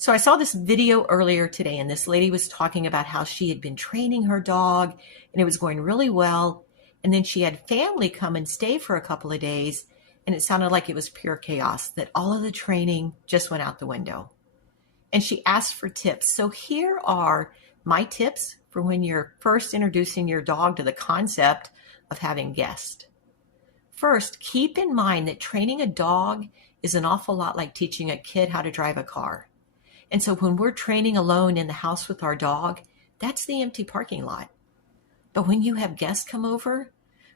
So I saw this video earlier today, and this lady was talking about how she had been training her dog and it was going really well. And then she had family come and stay for a couple of days, and it sounded like it was pure chaos, that all of the training just went out the window. And she asked for tips. So here are my tips for when you're first introducing your dog to the concept of having guests. First, keep in mind that training a dog is an awful lot like teaching a kid how to drive a car. And so when we're training alone in the house with our dog, that's the empty parking lot. But when you have guests come over,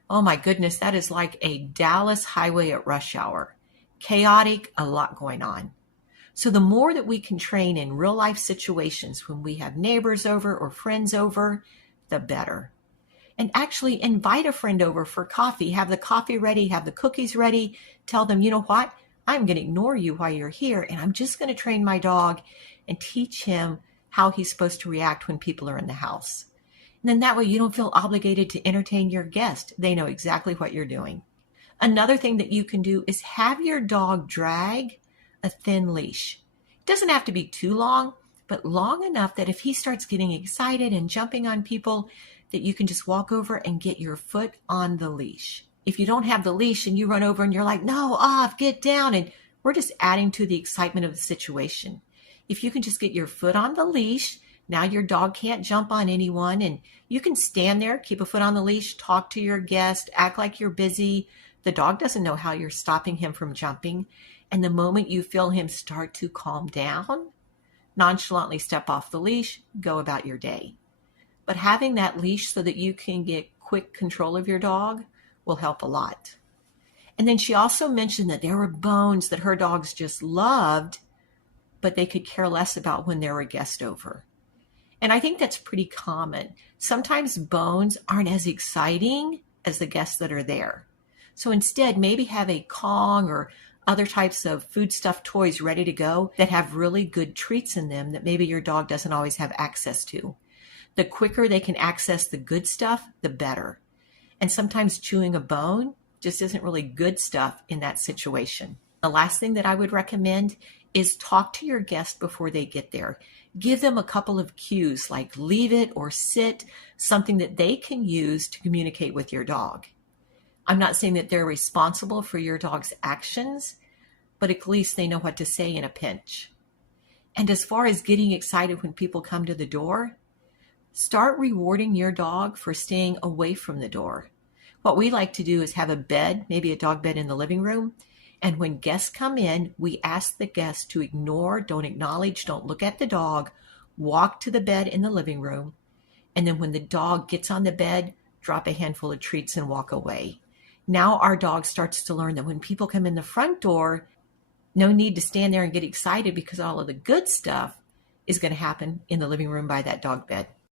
oh my goodness, that is like a Dallas highway at rush hour. Chaotic, a lot going on. So the more that we can train in real life situations when we have neighbors over or friends over, the better. And actually invite a friend over for coffee. Have the coffee ready, have the cookies ready. Tell them, you know what? I'm going to ignore you while you're here, and I'm just going to train my dog and teach him how he's supposed to react when people are in the house. And then that way you don't feel obligated to entertain your guest. They know exactly what you're doing. Another thing that you can do is have your dog drag a thin leash. It doesn't have to be too long, but long enough that if he starts getting excited and jumping on people, that you can just walk over and get your foot on the leash. If you don't have the leash and you run over and you're like, no, off, get down, and we're just adding to the excitement of the situation. If you can just get your foot on the leash, now your dog can't jump on anyone, and you can stand there, keep a foot on the leash, talk to your guest, act like you're busy. The dog doesn't know how you're stopping him from jumping. And the moment you feel him start to calm down, nonchalantly step off the leash, go about your day. But having that leash so that you can get quick control of your dog will help a lot. And then she also mentioned that there were bones that her dogs just loved, but they could care less about when there were guests over. And I think that's pretty common. Sometimes bones aren't as exciting as the guests that are there. So instead, maybe have a Kong or other types of foodstuff toys ready to go that have really good treats in them that maybe your dog doesn't always have access to. The quicker they can access the good stuff, the better. And sometimes chewing a bone just isn't really good stuff in that situation. The last thing that I would recommend is talk to your guest before they get there. Give them a couple of cues like leave it or sit, something that they can use to communicate with your dog. I'm not saying that they're responsible for your dog's actions, but at least they know what to say in a pinch. And as far as getting excited when people come to the door, start rewarding your dog for staying away from the door. What we like to do is have a bed, maybe a dog bed in the living room. And when guests come in, we ask the guests to ignore, don't acknowledge, don't look at the dog, walk to the bed in the living room. And then when the dog gets on the bed, drop a handful of treats and walk away. Now our dog starts to learn that when people come in the front door, no need to stand there and get excited because all of the good stuff is going to happen in the living room by that dog bed.